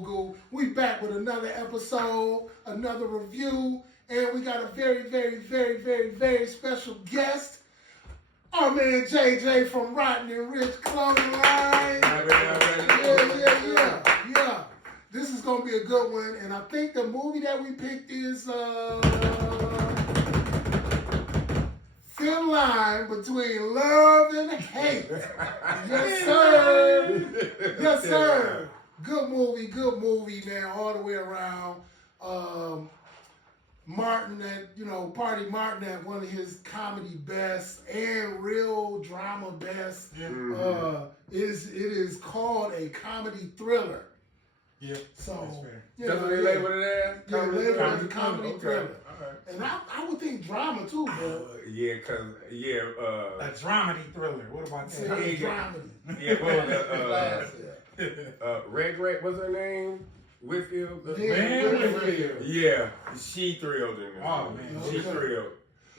Mogul. We back with another episode, another review, and we got a very special guest. Our man JJ from Rotten and Rich Clothing Line. Yeah. This is gonna be a good one, and I think the movie that we picked is thin line between love and hate. Yes, sir. Yes, sir. Good movie, man, all the way around. Martin Party Martin at one of his comedy best and real drama best. It is called a comedy thriller. Yeah. So that's what they labeled it as? Yeah, labeled as a comedy thriller. Okay. And I would think drama too, bro. A dramedy thriller. What about that? Dramedy. Yeah, what was that? What's her name? Whitfield? Whitfield. Yeah, she thrilled in there. Oh, man. She thrilled.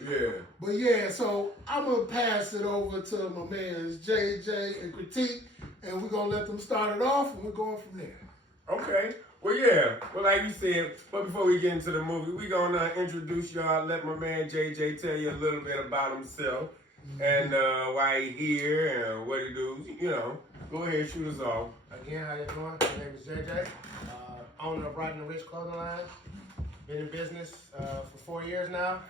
Yeah. But yeah, so I'm going to pass it over to my man JJ and Critique, and we're going to let them start it off, and we're going from there. Okay. Well, yeah. Well, like you said, but before we get into the movie, we're going to introduce y'all, let my man JJ tell you a little bit about himself and why he here and what he do. Go ahead, shoot us off. Again, how you doing? My name is JJ. Owner of Rotten and Rich Clothing Line. Been in business for 4 years now.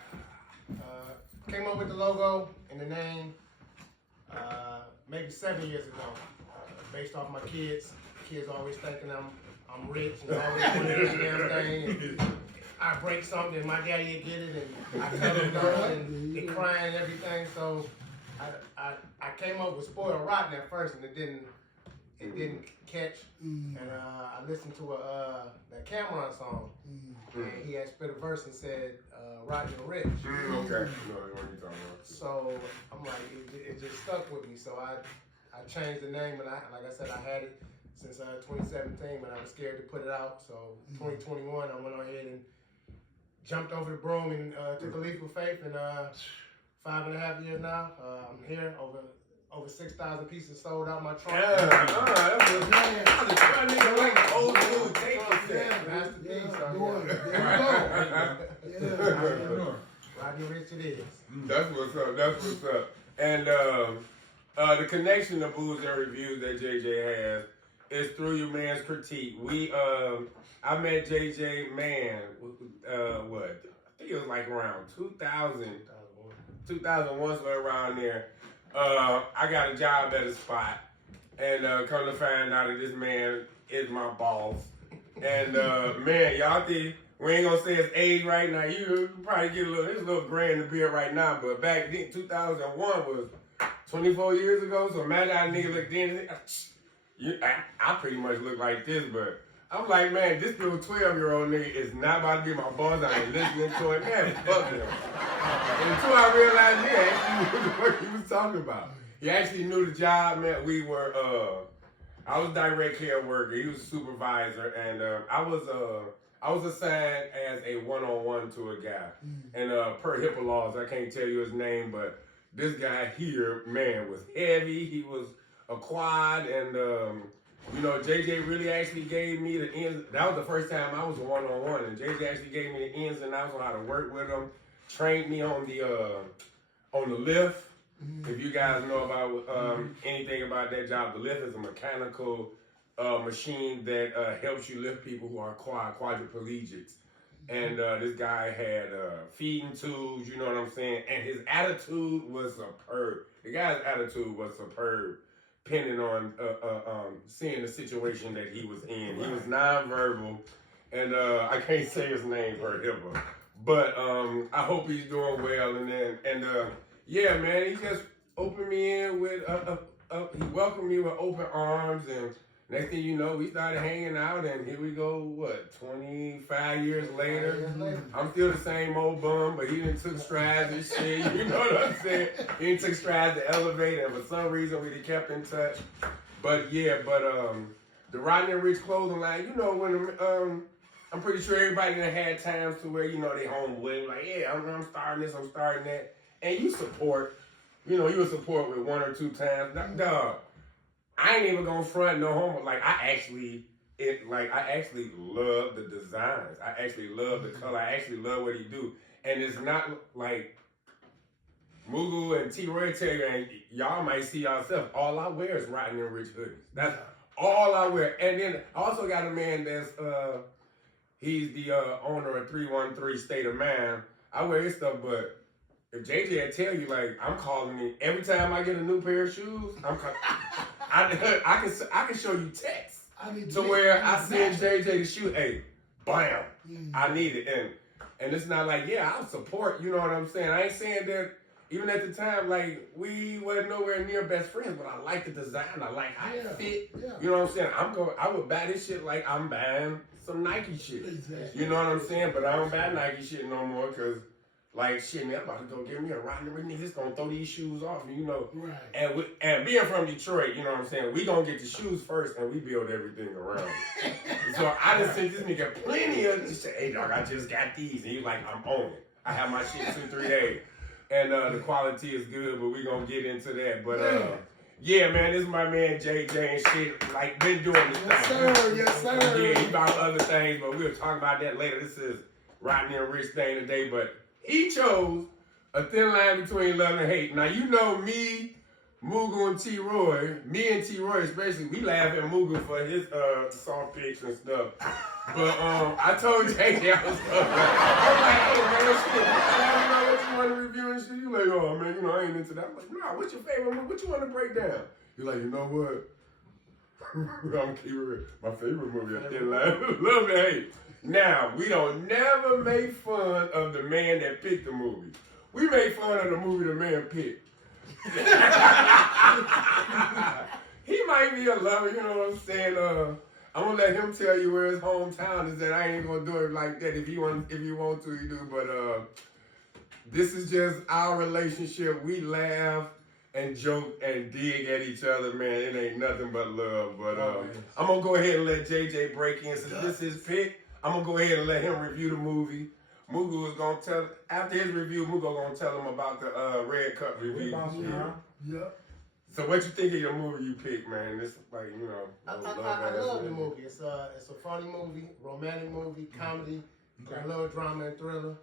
Came up with the logo and the name maybe 7 years ago, based off my kids. Kids always thinking I'm rich and always doing this damn thing. And I break something and my daddy would get it and I cut them down and they crying and everything. So I came up with Spoiled Rotten at first and it didn't catch. And I listened to that Cameron song, and he had spit a verse and said, "Rotten and Rich." Okay. No, what are you talking about? So I'm like, it just stuck with me. So I changed the name, and like I said, I had it since 2017, but I was scared to put it out. So 2021, I went ahead and jumped over the broom and took a leap of faith. And 5.5 years now, I'm here over 6,000 pieces sold out my trunk. That's what I was trying to like the old school tape. Master P. Rodney Rich it is. That's what's up. And the connection to Booze and Reviews that JJ has is through your man's Critique. I met JJ, I think it was like around 2001, somewhere around there. I got a job at a spot, and come to find out that this man is my boss. And man, y'all think we ain't gonna say his age right now. You probably get a little gray in the beard right now, but back then, 2001 was 24 years ago. So imagine how a nigga looked then. I pretty much look like this, but I'm like, man, this little 12-year-old nigga is not about to be my boss. I ain't listening to him. Man, fuck him. And until I realized he actually knew what he was talking about. He actually knew the job, man. I was direct care worker. He was a supervisor, and I was assigned as a one-on-one to a guy. And per HIPAA laws, I can't tell you his name, but this guy here, man, was heavy. He was a quad, and JJ really actually gave me the ins. That was the first time I was a one-on-one, and JJ actually gave me the ins and outs on how to work with him. Trained me on the lift. If you guys know about anything about that job, the lift is a mechanical machine that helps you lift people who are quadriplegics. And this guy had feeding tubes, you know what I'm saying? And his attitude was superb. The guy's attitude was superb, depending on seeing the situation that he was in. He was nonverbal, and I can't say his name per HIPAA, but I hope he's doing well. Yeah, man, he just opened me in with he welcomed me with open arms, and next thing you know, we started hanging out, and here we go, 25 years later? I'm still the same old bum, but he done took strides and shit, you know what I'm saying? He done took strides to elevate, and for some reason, we done kept in touch. But the Rodney and Rich Clothing Line, when I'm pretty sure everybody done had times to where, they home with him, like, yeah, I'm starting this, I'm starting that. And you support, you would support with 1 or 2 times. Dog, I ain't even gonna front no homo. Like, I actually I actually love the designs. I actually love the color. I actually love what he do. And it's not like Mugu and T-Roy tell you, and y'all might see yourself, all I wear is Rotten and Rich hoodies. That's all I wear. And then I also got a man that's, he's the owner of 313 State of Mind. I wear his stuff, but if JJ would tell you, like, I'm calling him every time I get a new pair of shoes, I can show you text to where I send JJ the shoe, hey, bam, I need it. And it's not like, yeah, I'll support, you know what I'm saying? I ain't saying that, even at the time, like, we weren't nowhere near best friends, but I like the design, I like how it fit, you know what I'm saying? I would buy this shit like I'm buying some Nike shit, you know what I'm saying? But I don't buy Nike shit no more, because like, shit, man, I'm about to go get me a Rotten Rich nigga. Just gonna throw these shoes off, you know. Right. And being from Detroit, you know what I'm saying? We gonna get the shoes first, and we build everything around it. So I just sent this nigga plenty of just say, hey, dog, I just got these. And he's like, I'm on it. I have my shit 2-3 days. And the quality is good, but we gonna get into that. But, yeah, man, this is my man JJ and shit, like, been doing this thing. Yes, sir. Yeah, he about other things, but we'll talk about that later. This is Rotten and Rich thing today, but he chose a thin line between love and hate. Now, you know me, Mugu, and T-Roy, me and T-Roy especially, we laugh at Mugu for his soft pics and stuff. But I told JJ I was like, hey, man, shit, what you want to review and shit? You like, oh, man, you know, I ain't into that. I'm like, nah, what's your favorite movie? What you want to break down? You're like, you know what? I'm gonna keep it real. My favorite movie, a thin line, love and hate. Now, we don't never make fun of the man that picked the movie. We make fun of the movie the man picked. He might be a lover, you know what I'm saying? I'm gonna let him tell you where his hometown is at. I ain't gonna do it like that. If you want to, you do. But this is just our relationship. We laugh and joke and dig at each other, man. It ain't nothing but love. But I'm gonna go ahead and let JJ break in. Since this is his pick, I'm gonna go ahead and let him review the movie. Mugu is gonna tell, after his review, Mugu gonna tell him about the Red Cup review. Yeah. So what you think of your movie you picked, man? It's like, you know, I love the movie. It's a funny movie, romantic movie, comedy, a little drama and thriller.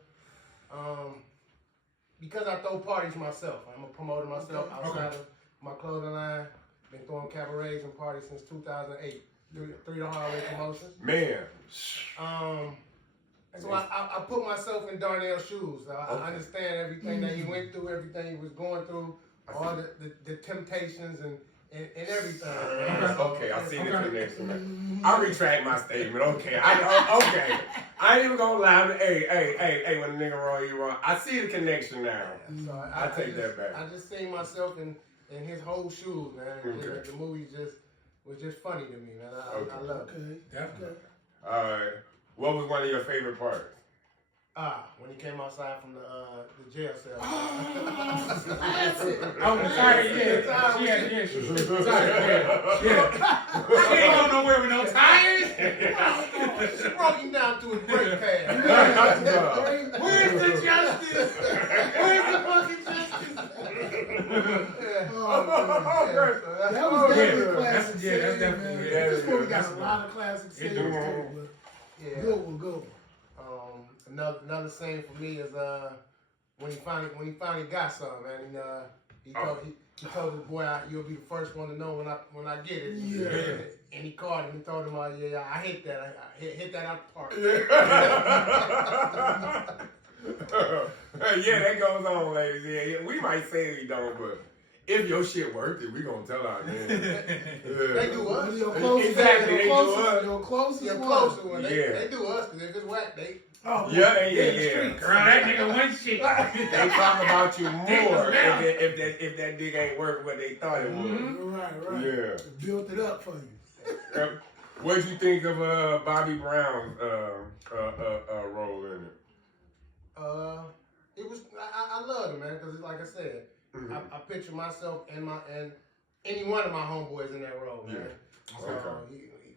Because I throw parties myself, I'm a promoter myself outside of my clothing line. Been throwing cabarets and parties since 2008. Three the Hard Way promotions. Man. So I put myself in Darnell's shoes. I understand everything that he went through, everything he was going through, all the temptations and everything. Okay, I see the connection. I retract my statement. Okay, I ain't even gonna lie. Hey, when a nigga wrong, you wrong. I see the connection now. So I take that back. I just seen myself in his whole shoes, man. Okay. The movie was just funny to me, man. I love it. Definitely. All right. What was one of your favorite parts? When he came outside from the jail cell. Oh, sorry, yeah. She ain't going nowhere with no tires. She broke him down to his brake pad. Where's the justice? Where's the fucking justice? That was definitely a classic. That's definitely. This movie got a lot of classic scenes too. Good one. Another scene for me is when he finally got some, man. And, he told the boy, "You'll be the first one to know when I get it." Yeah. And he called him and told him, "Yeah, I hit that. I hit that out the park." Yeah, that goes on, ladies. Yeah, we might say we don't, but if your shit worth it, we gonna tell our man. They do us. Exactly, they do us. Your closest one. They do us, because if it's whack, they. Yeah. Girl, that nigga went shit. They talk about you more if that dick ain't worth what they thought it was. Right. Yeah. Built it up for you. What'd you think of Bobby Brown's role in it? It was. I loved it, man, because like I said, I picture myself and any one of my homeboys in that role, man. Yeah. So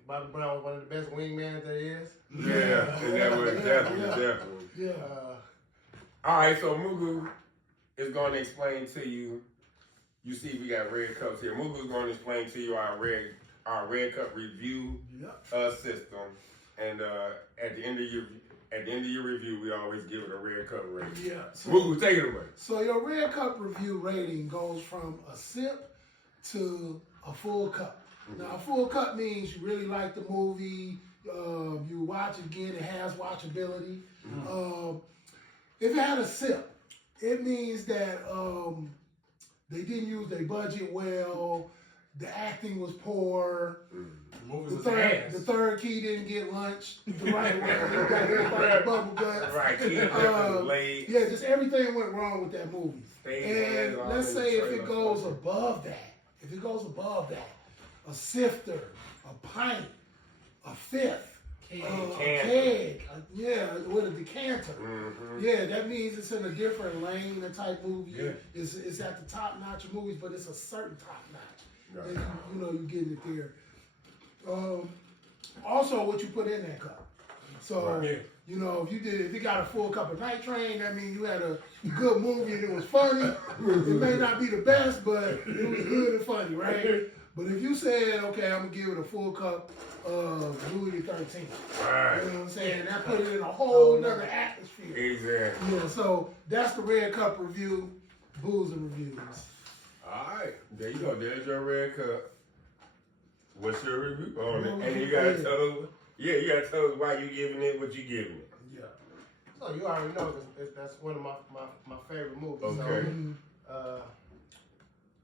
Bobby Brown was one of the best wingmans there is. Yeah, and that was definitely. Yeah. All right, so Mugu is going to explain to you. You see, we got red cups here. Mugu's going to explain to you our red our Red Cup review Yep. system, and at the end of your review, we always give it a Red Cup rating. Yeah. Woo, take it away. So your Red Cup review rating goes from a sip to a full cup. Now, a full cup means you really like the movie, you watch it again, it has watchability. If it had a sip, it means that they didn't use their budget well, the acting was poor, the third key didn't get lunch the right way, he got everybody's bubble guts. Right, key late. Yeah, just everything went wrong with that movie. And let's say if it goes above that, a sifter, a pint, a fifth, a keg, with a decanter. Yeah, that means it's in a different lane, the type movie. Yeah. It's at the top notch of movies, but it's a certain top notch. Right. And you're getting it there. Also, what you put in that cup. So, if you got a full cup of Night Train, that means you had a good movie and it was funny. It may not be the best, but it was good and funny, right? But if you said, okay, I'm gonna give it a full cup of Louis XIII, Right. you know what I'm saying? That put it in a whole nother atmosphere. Exactly. Yeah, so that's the Red Cup review, booze and reviews. All right, there you go. There's your Red Cup. What's your review on it? Well, And you gotta tell us why you giving it what you giving it. Yeah. So you already know that's one of my favorite movies. Okay. So,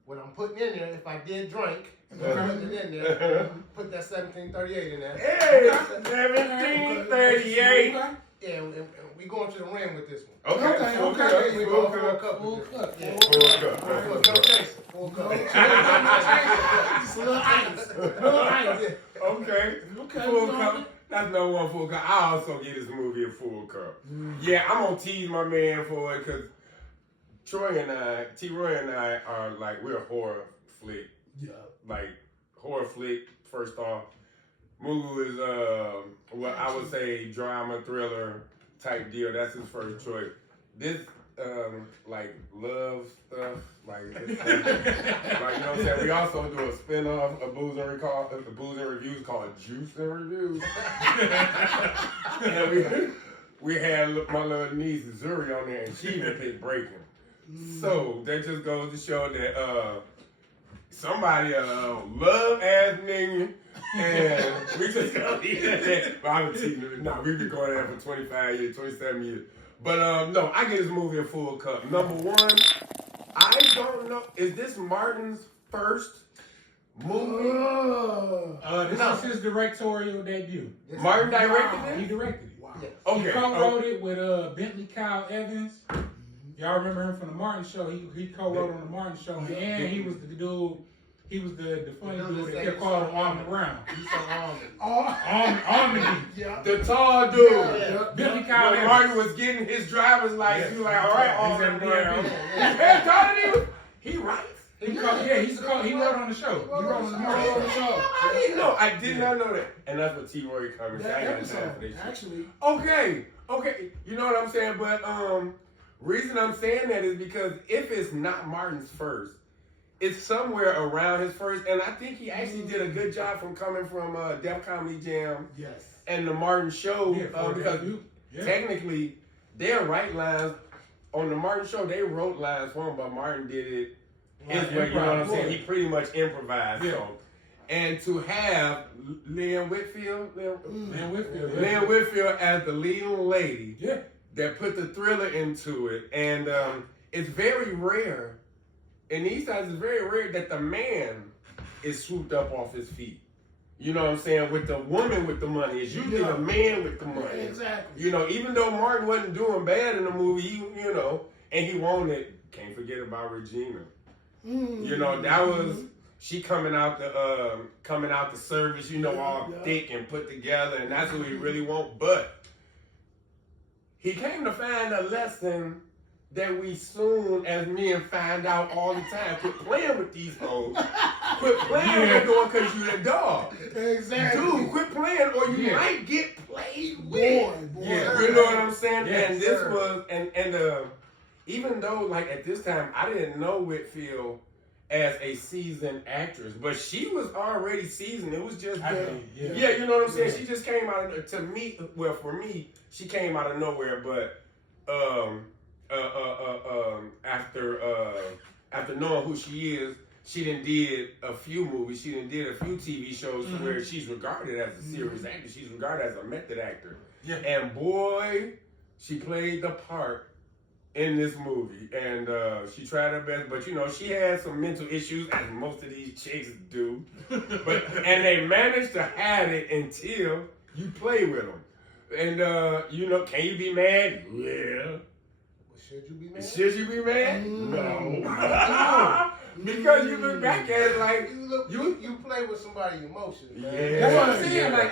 what I'm putting in there, if I did drink, I'm Okay. putting it in there. Put that 1738 in there. Hey, 1738. Yeah, and we going to the rim with this one. Okay, Full cup. There you go, full full cup. cup. Full cup. Yeah. Full cup. No chaser. Full cup. Just a little ice. Little ice. Yeah. Okay. Okay, Full we cup. on it. That's no one full cup. I also give this movie a full cup. Yeah, I'm gonna tease my man for it because T-Roy and I are like, we're a horror flick. Yeah. Like, horror flick, first off. Mugu is, what I would say, drama, thriller type deal. That's his first choice. This, like, love stuff, like, you know what I'm saying? We also do a spin-off of Booze and Reviews called Juice and Reviews. And we had my little niece, Zuri, on there, and she even picked Breaking. So, that just goes to show that, somebody, love ass nigga, and we just gonna leave it at that. But I'm teasing it. No, we've been going there for 25 years, 27 years. But no, I give this movie a full cup. Number one, I don't know. Is this Martin's first movie? This is his directorial debut. Martin directed He it? directed it. Wow. Yes. He Okay. co-wrote it with Bentley Kyle Evans. Y'all remember him from the Martin Show? He co-wrote on the Martin Show, and he was the dude. He was the funny dude that kept calling him Arm Brown. He's so armed. Arm Yeah. The tall dude. Yeah. Bentley Kyle When Evans. Martin was getting his driver's license, he was like, all right, He's Arm at the Brown. DMV. Hey, Daughtery, he writes? He wrote on the show. He wrote on the Martin Show. I didn't know. I did not know that. And that's what T-Roy coming. That I got time episode, for this shit. actually. Okay. You know what I'm saying? But reason I'm saying that is because if it's not Martin's first, it's somewhere around his first, and I think he actually did a good job from coming from Def Comedy Jam Yes. and the Martin Show for because debut. Yeah. technically they're right lines on the Martin Show. They wrote lines for him, but Martin did it his way. You know what I'm saying? He pretty much improvised. Yeah. So, and to have Lynn Whitfield Man Whitfield. as the leading lady. Yeah. That put the thriller into it, and it's very rare. In these times, it's very rare that the man is swooped up off his feet. You know what I'm saying? With the woman with the money, it's usually the man with the money. Exactly. You know, even though Martin wasn't doing bad in the movie, and he wanted. Can't forget about Regina. You know, that was she coming out the service. All thick and put together, and that's what he really want. But he came to find a lesson that we soon, as men, find out all the time. Quit playing with these hoes. Quit playing with them because you the dog. Exactly. Dude, quit playing or you might get played with. Boy. Yeah, you know what I'm saying? Yes, and this was, and even though, like, at this time, I didn't know Whitfield as a seasoned actress, but she was already seasoned. It was just yeah, you know what I'm saying. She just came out of, to me. Well, for me, she came out of nowhere. But after knowing who she is, she done did a few movies. She done did a few TV shows to where she's regarded as a serious actor. She's regarded as a method actor. Yeah. And boy, she played the part in this movie, and she tried her best, but you know, she had some mental issues, as most of these chicks do. And they managed to hide it until you play with them. And you know, can you be mad? Yeah. Should you be mad? Should you be mad? No. Because you look back at it like you play with somebody's emotions, man. Yeah. That's what I'm saying. Like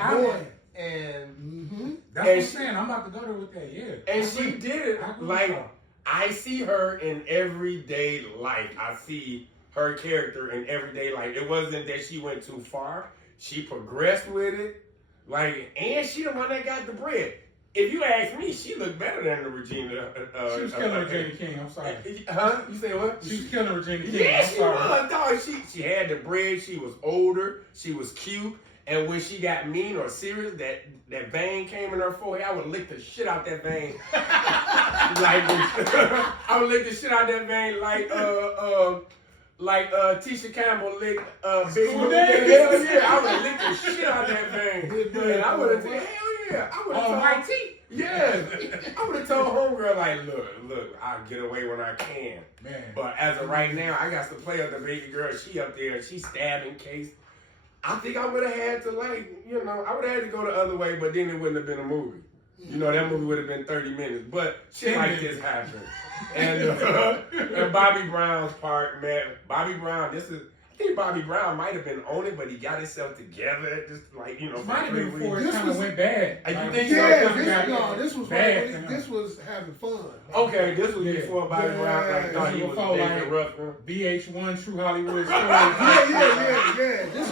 And that's what I'm saying. I'm about to go there with that. Yeah. And she did it like. I see her in everyday life. I see her character in everyday life. It wasn't that she went too far. She progressed with it. Like, and she the one that got the bread. If you ask me, she looked better than the Regina. She was killing Regina King. I'm sorry. Huh? You say what? She was killing Regina King. Yeah, she was. Dog. She had the bread. She was older. She was cute. And when she got mean or serious, that vein came in her forehead, I would lick the shit out that vein. I would lick the shit out that vein like Tisha Campbell licked Big Blue. Hell yeah, I would lick the shit out that vein. And I would have said, hell yeah. I would have told my teeth. Yeah. I would have told homegirl, like, look, I'll get away when I can. Man. But as of right now, I got to play up the baby girl. She up there, she stabbing Case. I think I would have had to, like, you know, I would have had to go the other way, but then it wouldn't have been a movie. You know, that movie would have been 30 minutes. But shit like this happened. And Bobby Brown's part, man. Bobby Brown, I think Bobby Brown might have been on it, but he got himself together. Just like, you know. Might have been before it kind of went bad. You think this was bad. This was having fun. Okay, this was before Bobby Brown. Like, thought he was David Ruffin. VH1 True Hollywood Story. Yeah. This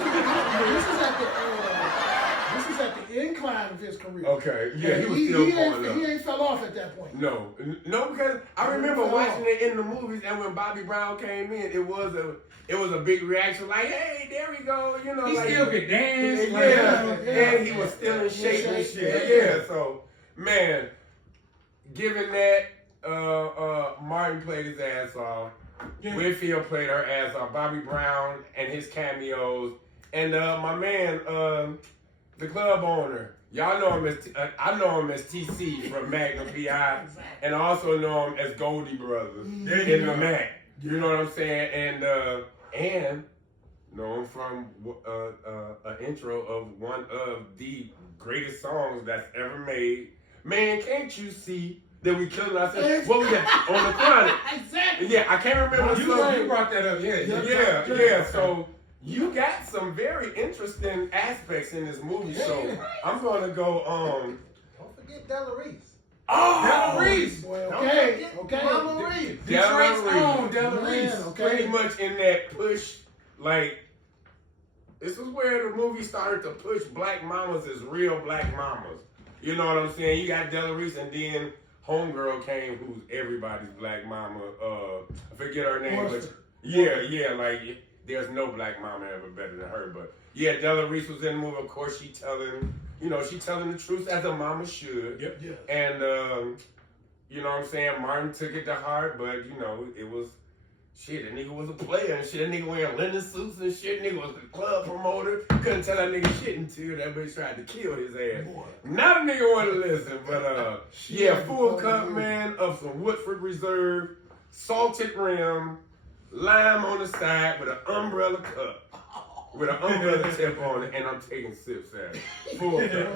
is at the incline of his career. Okay, yeah, he was still going up. He ain't fell off at that point. No, because I remember watching it in the movies, and when Bobby Brown came in, it was a big reaction, like, hey, there we go, you know. He like, still could dance. And he was still in shape and shit. Yeah, so, man, given that Martin played his ass off, Whitfield played her ass off, Bobby Brown and his cameos, and my man, the club owner, y'all know him as, I know him as TC from Magnum P.I., and I also know him as Goldie Brothers in the Mac. You know what I'm saying? And know him from an intro of one of the greatest songs that's ever made. Man, can't you see that we killing ourselves? What was that? On the Chronic. Exactly. Yeah, I can't remember the song. You brought that up, Yeah. So you got some very interesting aspects in this movie. So I'm gonna go. Don't forget Della Reese. Oh, Della Reese. Okay. Mama Reese. Detroit's own Della Reese. Pretty much in that push, like, this is where the movie started to push black mamas as real black mamas. You know what I'm saying? You got Della Reese, and then Homegirl came, who's everybody's black mama. I forget her name, but like, there's no black mama ever better than her. But yeah, Della Reese was in the movie. Of course, she telling the truth as a mama should. Yep. Yeah. And you know what I'm saying? Martin took it to heart, but you know, it was shit. That nigga was a player and shit. That nigga wearing linen suits and shit. Nigga was a club promoter. Couldn't tell that nigga shit until that bitch tried to kill his ass. Not a nigga want to listen, but full cup, man, of some Woodford Reserve, salted rim, lime on the side with an umbrella cup. With an umbrella tip on it, and I'm taking sips at it. Full cup.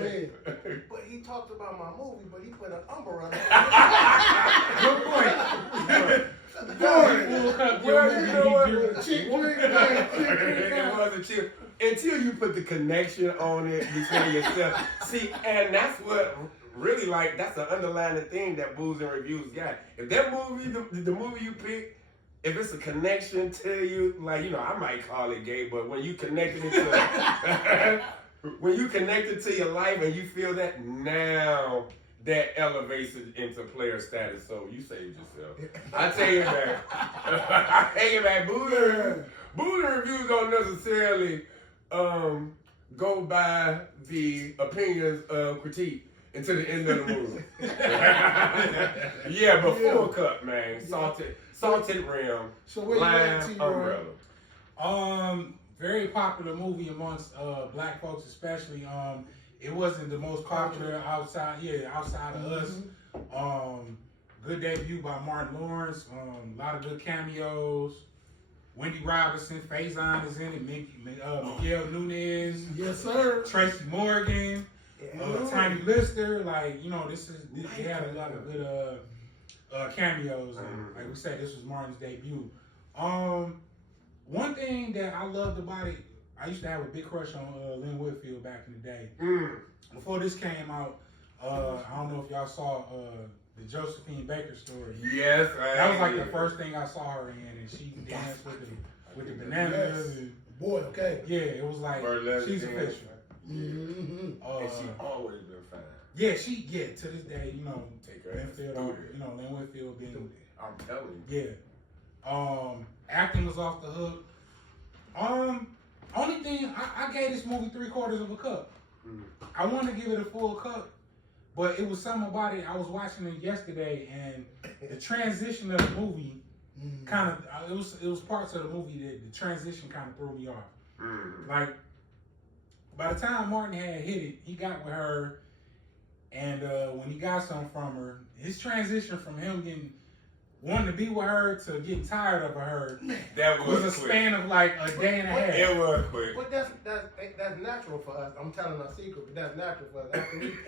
But he talked about my movie, but he put an umbrella. Good point. Well, you know what? Chick drink. It wasn't chill. Until you put the connection on it between yourself. See, and that's what really, like, that's the underlying thing that Booze and Reviews got. If that movie, the movie you pick, if it's a connection to you, like, you know, I might call it gay, but when you connected it to when you connect it to your life and you feel that, now that elevates it into player status. So you saved yourself. I take it back. I take it back. Movie reviews don't necessarily go by the opinions of critique until the end of the movie. Yeah, but full cup, man. Salted rim. So where you at, lime T-Roy? umbrella. Very popular movie amongst black folks, especially. It wasn't the most popular outside of us. Good debut by Martin Lawrence. A lot of good cameos. Wendy Robinson, Faison is in it. Miguel Nunez. Yes, sir. Tracy Morgan. Tiny Lister. Like, you know, they had a lot of good cameos. And like we said, this was Martin's debut. One thing that I loved about it, I used to have a big crush on Lynn Whitfield back in the day. Before this came out, I don't know if y'all saw the Josephine Baker story. Yes, that was like the first thing I saw her in, and she danced with the bananas. Yes. Boy, okay. Yeah, it was like she's official. And she always been fine. Yeah, to this day, you know, Take her ass Lynn Whitfield being. I'm telling you. Yeah. Acting was off the hook. Only thing, I gave this movie 3/4 of a cup. I want to give it a full cup, but it was something about it. I was watching it yesterday, and the transition of the movie kind of, it was parts of the movie that the transition kind of threw me off. Like, by the time Martin had hit it, he got with her, and when he got something from her, his transition from him wanting to be with her to getting tired of her, that was a quick. span of like a day and a half. It was quick. But that's natural for us. I'm telling a secret, but that's natural for us.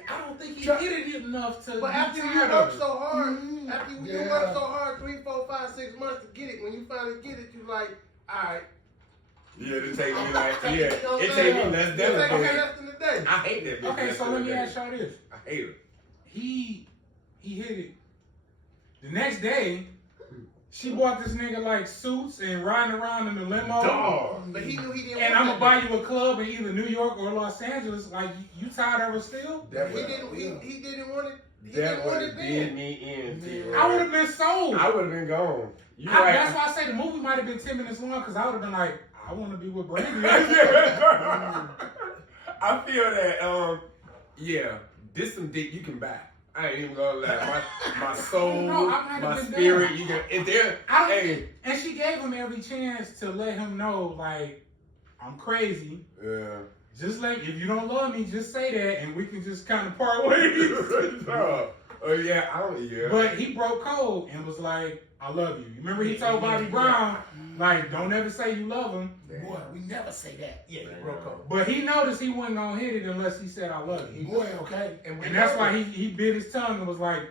I don't think he hit it enough to. But after you work so hard, after you work so hard, 3, 4, 5, 6 months to get it, when you finally get it, you like, all right. Yeah, it take me like, it take me less than a day. less than a day. I hate that bitch. Okay, so let me ask y'all this. I hate it. He hit it. The next day, she bought this nigga like suits and riding around in the limo. Dog. But he knew he didn't And want I'm that. gonna buy you a club in either New York or Los Angeles. Like, you tired of her still? He didn't want it. He That didn't want would it have then. did me in, T-Roy. I would have been sold. I would have been gone. You right. That's why I say the movie might have been 10 minutes long, because I would have been like, I want to be with Brandy. I feel that, this some dick you can buy. I ain't even gonna lie. My soul, my spirit, you can. If there, and she gave him every chance to let him know, like, I'm crazy. Yeah. Just like, if you don't love me, just say that, and we can just kind of part ways. But he broke code and was like, I love you. Remember he told Bobby Brown, like, don't ever say you love him. Boy, we never say that. Yeah, he broke code. But he noticed he wasn't gonna hit it unless he said I love you. Boy, okay. And that's why he bit his tongue and was like,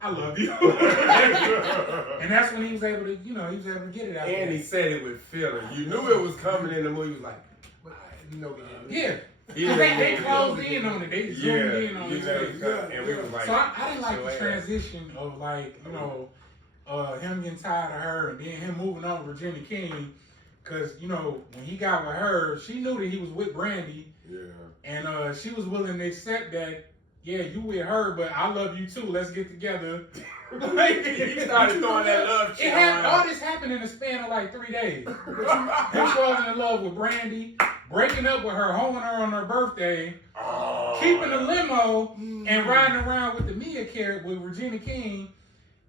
I love you. And that's when he was able to, get it out. And he said it with feeling. You knew it was coming in the movie. He was like, yeah. They closed in on it. They zoomed in on it. And we was like, so I didn't like the transition of, like, him getting tired of her and then him moving on to Virginia King. Because, when he got with her, she knew that he was with Brandy. Yeah. And she was willing to accept that, yeah, you with her, but I love you too. Let's get together. He started throwing that love shit around. All this happened in the span of like 3 days. Him falling in love with Brandy, breaking up with her, holding her on her birthday, keeping the limo, and riding around with the Mia character with Virginia King,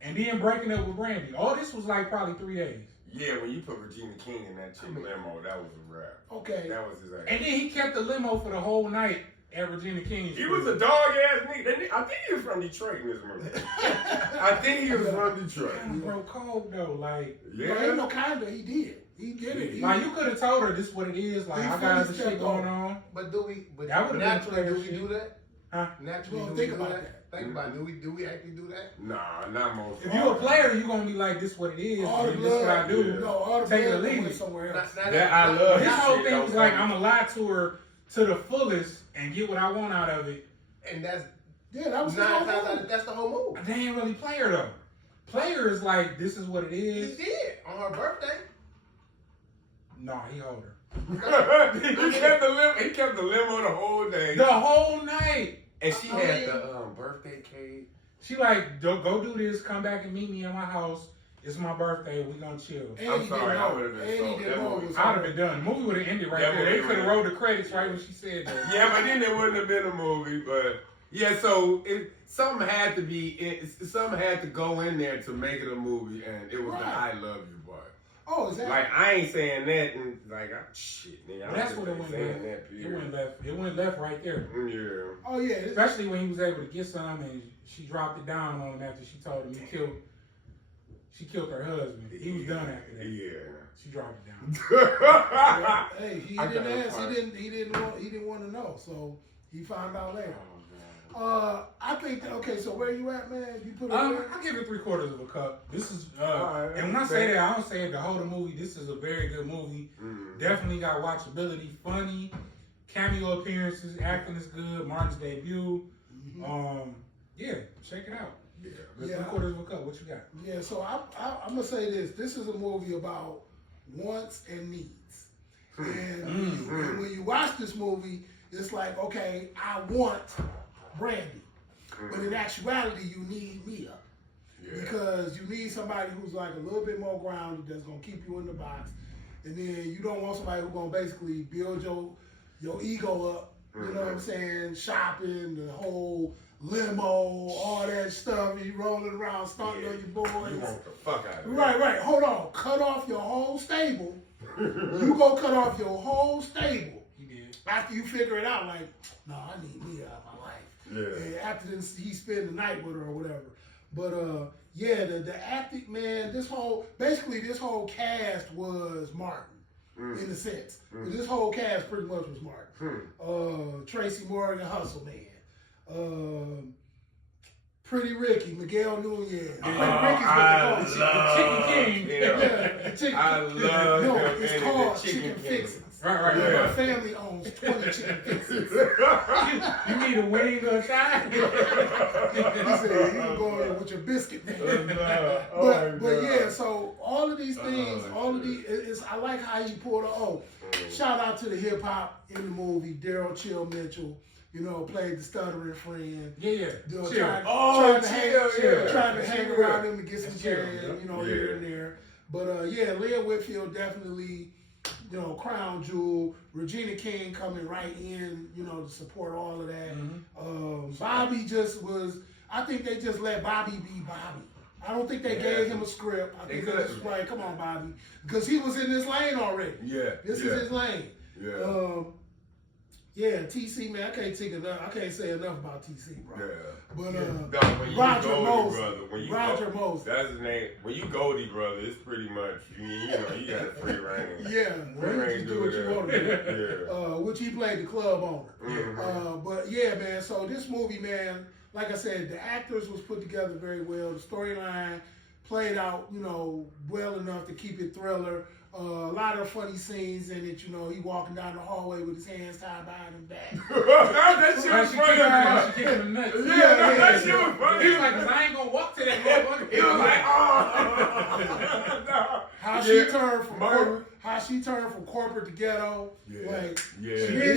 and then breaking up with Brandy. All this was like probably 3 days. Yeah, when you put Regina King in that chick limo, that was a wrap. Okay. That was his ass. And then he kept the limo for the whole night at Regina King's. He was a dog ass nigga. I think he was from Detroit in this movie. I think he was from Detroit. Kind of broke cold though, like. Yeah. Ain't no kinda. He did. He did it. Like, you could have told her this is what it is. Like, I got other shit going on. But do we? But that would have been naturally, do we do that? Huh? Naturally, Well, do think we do about that? that. Think about it. Do we actually do that? Nah, not most. If you a player, you gonna be like, this is what it is. All the This is what I do. blood. No, all the Take it or blood leave went it. somewhere else. That I love. This whole shit, thing though, was like, son. I'm gonna lie to her to the fullest and get what I want out of it. And that's That was 9 his whole times out move. of that's the whole move. They ain't really player though. Player is like, this is what it He is. did on her birthday. No, he hold her. He kept the limo the whole day. The whole night. And she had the birthday cake. She like, go do this, come back and meet me at my house. It's my birthday, we gonna chill. I'm sorry, I would have been so. I would have been done. The movie would have ended right there. They could have rolled the credits right when she said that. Yeah, but then it wouldn't have been a movie. But yeah, so something had to go in there to make it a movie, and it was the "I love you" part. Oh, is that? Like I ain't saying that, and like shit, nigga. That's what it went left. It went left right there. Yeah. Oh yeah. Especially when he was able to get some, and she dropped it down on him after she told him she killed her husband. He was done after that. Yeah. She dropped it down. Hey, he didn't ask. He didn't want to know. So he found out later. I think okay. So where you at, man? You put it. I give it 3/4 of a cup. This is and when I say that, I don't say it the whole movie. This is a very good movie. Definitely got watchability, funny, cameo appearances, acting is good. Martin's debut. Yeah, check it out. Yeah, 3/4 of a cup. What you got? Yeah, so I'm gonna say this. This is a movie about wants and needs, and when you watch this movie, it's like, okay, I want Brandy, but in actuality, you need Mia because you need somebody who's like a little bit more grounded, that's gonna keep you in the box, and then you don't want somebody who's gonna basically build your ego up. You know what I'm saying? Shopping, the whole limo, all that stuff. You rolling around, stunting on your boys. You want the fuck out of it. Right. Hold on. Cut off your whole stable. You go cut off your whole stable. He did. After you figure it out, like, no, I need me out of my life. Yeah. And after this, he spend the night with her or whatever. But yeah, the acting, man. This whole cast was Martin. In a sense, this whole cast pretty much was Martin. Tracy Morgan, Hustle Man. Pretty Ricky, Miguel Nunez. Ricky's what they call Chicken King. Yeah, the chicken. I love no, him it's in called the Chicken Chicken Fixins. Right. My family owns 20 Chicken Fixins. You need a wing or a side? He said, you can go in with your biscuit, man. But yeah, so all of these things, I like how you pulled it. Shout out to the hip hop in the movie, Daryl Chill Mitchell. You know, played the stuttering friend. Yeah. Trying to hang around him to get some jam, here and there. But Leah Whitfield definitely, crown jewel. Regina King coming right in, to support all of that. Bobby I think they just let Bobby be Bobby. I don't think they gave him a script. I think they just like, come on, Bobby. Because he was in this lane already. Yeah. This is his lane. Yeah. TC, man, I can't say enough about TC, bro. Yeah. But Roger Moses. That's his name. When you Goldie brother, it's pretty much you got a free reign. Yeah, you just do what you want to do. Which he played the club owner. But yeah, man. So this movie, man, like I said, the actors was put together very well. The storyline played out, well enough to keep it thriller. A lot of funny scenes in it, he walking down the hallway with his hands tied behind his back. That shit was funny. She kicked him in the nuts. That shit was funny. He was like, 'cause I ain't gonna walk to that motherfucker. He was like, no. How she turned from corporate to ghetto. Then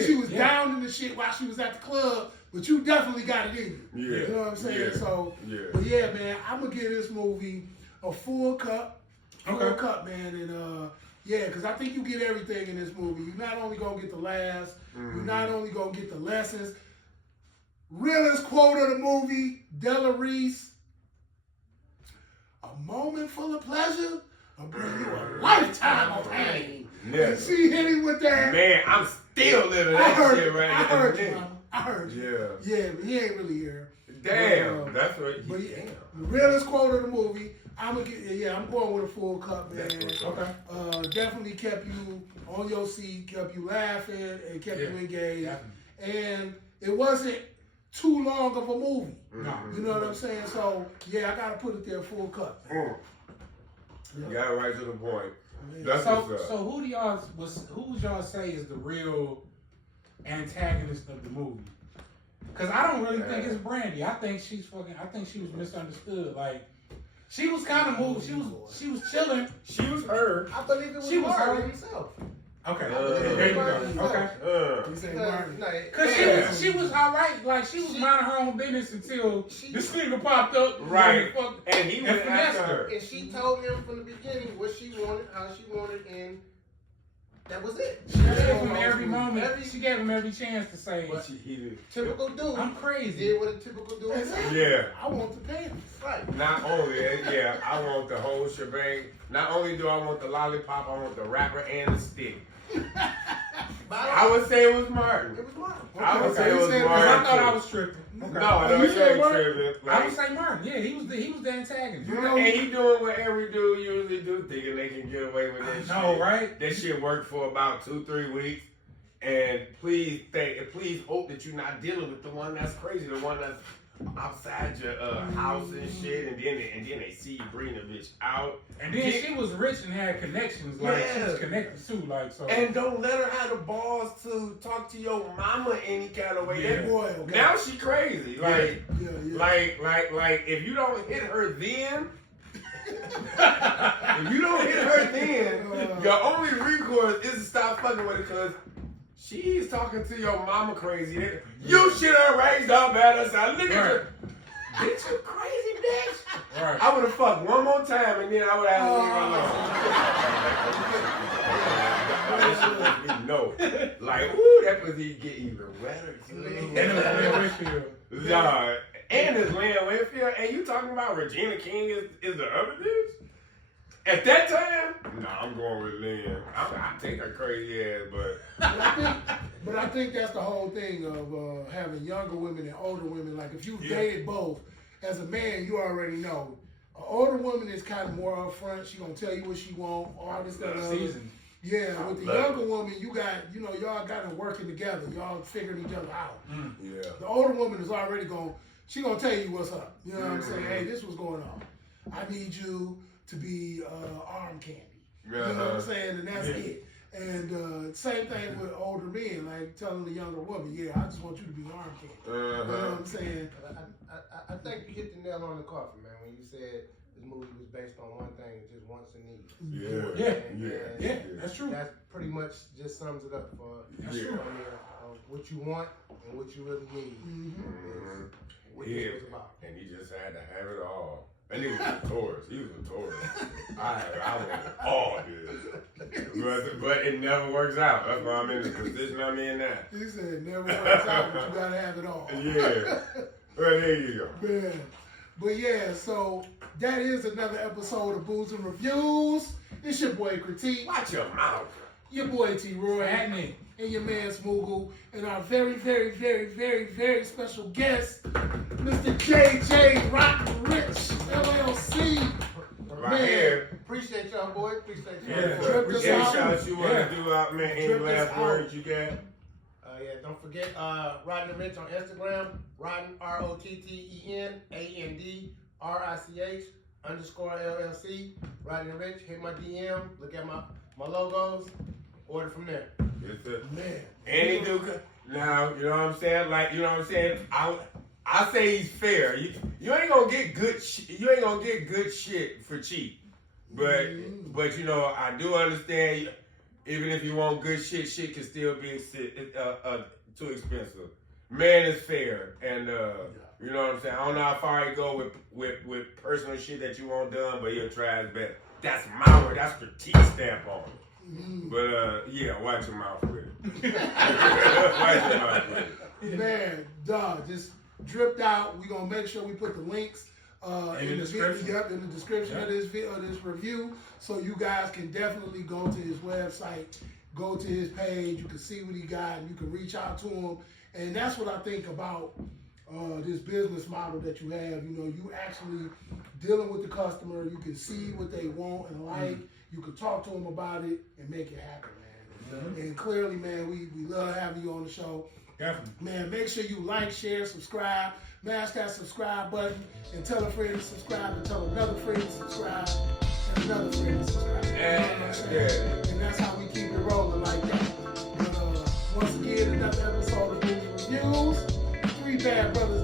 she was down in the shit while she was at the club, but you definitely got it in you. You know what I'm saying? So, but yeah, man, I'm gonna give this movie a full cup. Full cup, man, and because I think you get everything in this movie. You're not only gonna get the laughs, you're not only gonna get the lessons. Realest quote of the movie, Della Reese: "A moment full of pleasure will bring you a lifetime of pain." Yeah. She hit him with that. Man, I'm still living that shit right now. I heard you. Yeah, but he ain't really here. Damn, that's right. But the realest quote of the movie. I'm going with a full cup, man. Okay. Definitely kept you on your seat, kept you laughing, and kept you engaged. And it wasn't too long of a movie. No. You know what I'm saying? So I gotta put it there full cup. You got it right to the point. So who would y'all say is the real antagonist of the movie? Because I don't really think it's Brandy. I think she was misunderstood. Like, she was kind of moved. She was chilling. She was her. I believe it was She was Martin her. himself. Okay. There There you go. go. Okay. You say Martin. Cause she was alright, like she was minding her own business until this nigga popped up. Right. And he went finessed after her. And she told him from the beginning what she wanted, how she wanted, and that was it. She gave him every moment. She gave him every chance to say, Typical dude. I'm crazy. Did what a typical dude said. Yeah. I want the pants. Right. Not only, yeah, I want the whole shebang. Not only do I want the lollipop, I want the wrapper and the stick. I would say it was Martin. It was Martin. I would say it you was said- Martin. I thought too. I was tripping. Okay. No, you you said ain't Martin? tripping. I Like, would say Martin. Yeah, he was the antagonist. You know, and he doing what every dude usually do, thinking they can get away with that No, shit. right? That shit worked for about 2-3 weeks. And please hope that you're not dealing with the one that's crazy, the one that's outside your house and shit, and then they see you bring the bitch out. And then she was rich and had connections. Like she was connected too. Like so. And don't let her have the balls to talk to your mama any kind of way. Yeah. That- boy, okay. Now she crazy. Like, Yeah. like if you don't hit her then, if you don't hit her then, your only recourse is to stop fucking with her because she's talking to your mama crazy. You should have raised up better. So look at her. Bitch, you crazy bitch. Right. I would have fucked one more time and then I would have to leave her alone. No. Like, ooh, that pussy get even wetter. And it was Leah Whitfield. Nah, and it's Leah Whitfield. And you talking about Regina King is the other bitch? At that time, nah, I'm going with Lynn. I take her crazy ass, But I think that's the whole thing of having younger women and older women. Like if you've Yeah. dated both, as a man, you already know. An older woman is kind of more upfront. She gonna tell you what she want, all this stuff. Season. Yeah, with the Love it. younger woman, you got, y'all got to working together. Y'all figuring each other out. yeah. The older woman is already she gonna tell you what's up. You know what I'm saying? Hey, this was going on. I need you to be arm candy. You know what I'm saying? And that's it. And same thing with older men, like telling the younger woman, yeah, I just want you to be arm candy. You know what I'm saying? I think you hit the nail on the coffin, man, when you said this movie was based on one thing, just wants and needs. Yeah, that's true. That pretty much just sums it up for That's true. what you want and what you really need. Mm-hmm. What Yeah, this was about. and he just had to have it all. And he was a Taurus. He was a Taurus. I wanted all this. But it never works out. That's why I'm in the position I'm in now. He said it never works out, but you gotta have it all. Yeah. Well, there you go. Man. But yeah, so that is another episode of Booze and Reviews. It's your boy Critique, Watch your mouth. your boy T Roy, Happening. and your man Smoogle, and our very, very, very, very, very special guest, Mr. JJ Rock Rich LLC. Right Man. here. Appreciate y'all, boy. Appreciate y'all. Yeah. Drip this Any out. shots you want to do out, man? Any Drip this last out. words you got? Yeah, don't forget Rodden Rich on Instagram. Rodden ROTTEN AND_RICH_LLC. Rodden Rich. Hit my DM. Look at my logos. Order from there. Yes, sir. Man. Any dude. Now, you know what I'm saying? Like, you know what I'm saying? I say he's fair. You ain't gonna get good. You ain't gonna get good shit for cheap. But you know, I do understand. Even if you want good shit, shit can still be too expensive. Man is fair, and you know what I'm saying. I don't know how far he go with personal shit that you want done, but he'll try his best. That's my word. That's critique stamp on it. But yeah, watch your mouth with it. Watch your mouth with it. Man, dog, just dripped out. We're gonna make sure we put the links In the description. In the description of this video, this review, so you guys can definitely go to his website, go to his page. You can see what he got, and you can reach out to him. And that's what I think about this business model that you have. You know, you actually dealing with the customer. You can see what they want and like. You can talk to them about it and make it happen, man. And clearly, man, we love having you on the show. Definitely. Man, make sure you like, share, subscribe, mash that subscribe button, and tell a friend to subscribe, and tell another friend to subscribe, and another friend to subscribe. You know what I'm saying? And that's how we keep it rolling like that. But once again, another episode of Booze Reviews. 3 bad brothers